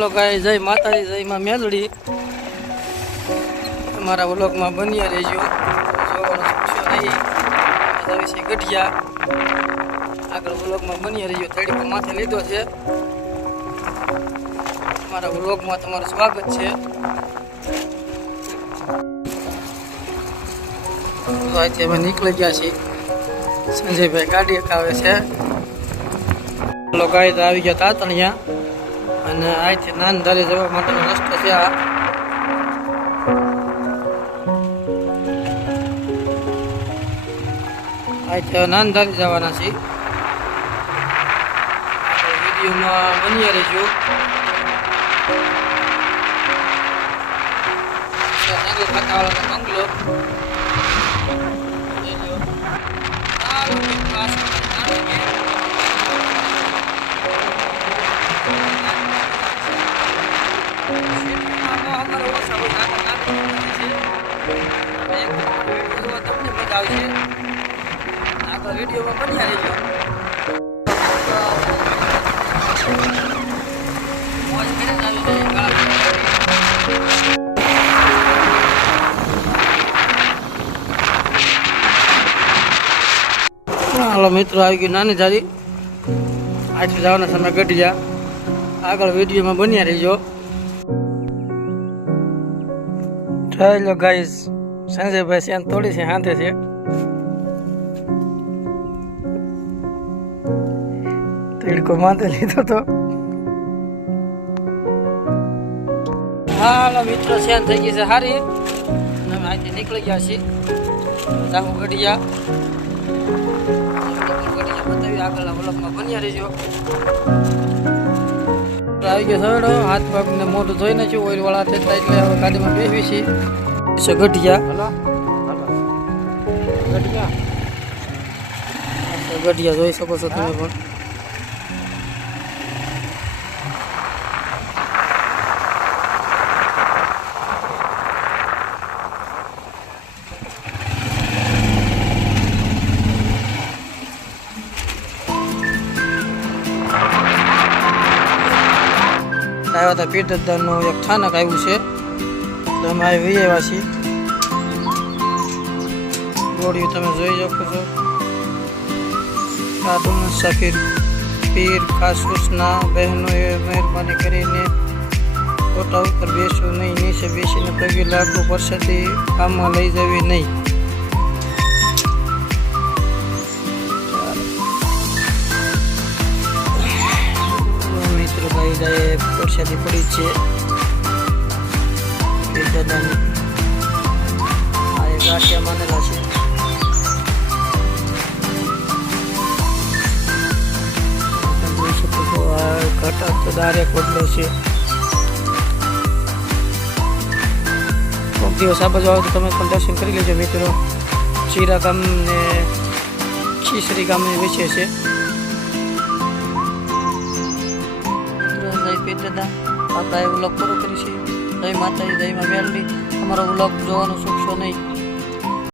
ચાલો ગાય, જય માતાજી, જય માં મેલડી. અમારા વ્લોગમાં બન્યા રહેજો. જોવાનું જઈએ ગઢિયા. આગળ વ્લોગમાં બન્યા રહેજો. તડીકો માથે લીધો છે. અમારા વ્લોગમાં તમારું સ્વાગત છે. અહીંથી અમે નીકળી ગયા છીએ. સંજયભાઈ ગાડી હકાવે છે. ગાય તો આવી ગયા તાતણિયા. અને અહીંથી નાનધારી જવા માટેનો રસ્તો છે આ. અહીંથી નાનધારી જવાના છીએ. વિડીયોમાં બની રહેજો બંગલો વિડીયોમાં બન્યા રહેજો મોજ કરીને આવી જાય ગાળા હાલો મિત્રો આવી ગયું નાની જારી આજથી જવાના સમય ઘટી જા આગળ વિડીયોમાં બન્યા રહીજો જોઈ લો ગાઈસ, સંજયભાઈ સેન થોડી છે હાથે છે. તીડકો માથે લીધો તો. હાલો મિત્રો, સેન થઈ ગઈ છે સારી અમે અહીંથી નીકળી ગયા છીએ. જાહુ ગઢિયા. ગઢિયા બતાવી આગળના વ્લોગમાં બન્યા રહીજો. આવી ગયો સવેડો હાથ પગ ને મોઢું ધોઈ નાખ્યું ઓઇલ વાળા થતા એટલે હવે ગાડીમાં બેસવી છે. ગઢિયા. ગઢિયા જોઈ શકો છો તમે પણ. આવ્યા હતા પીટરદારનું એક સ્થાનક આવ્યું છે. તો અમે આવી વી આવ્યા છીએ. ગોળીઓ તમે જોઈ શકો છો. સાધુ મુસાફિર પીર, ખાસ સૂચના બહેનોએ મહેરબાની કરીને ફોટા ઉપર બેસવું નહીં, નીચે બેસીને પગે પડશે પરસેથી કામમાં લઈ જવી નહીં. જાય પરસાદી પડી છે. આ એક ગાંઠિયા માનેલા છે. જોઈ શકો છો તો દારે કોટલો છે. કોઈક દિવસ આ બાજુ તો તમે પણ દર્શન કરી લેજો મિત્રો. શીરા ગામ ને ગામને વેચે છે. જય પીર દાદા આપણે એ વ્લોગ પૂરો કરીશું જય માતાજી, જય માં અમારો વ્લોગ જોવાનું ચૂકશો નહીં?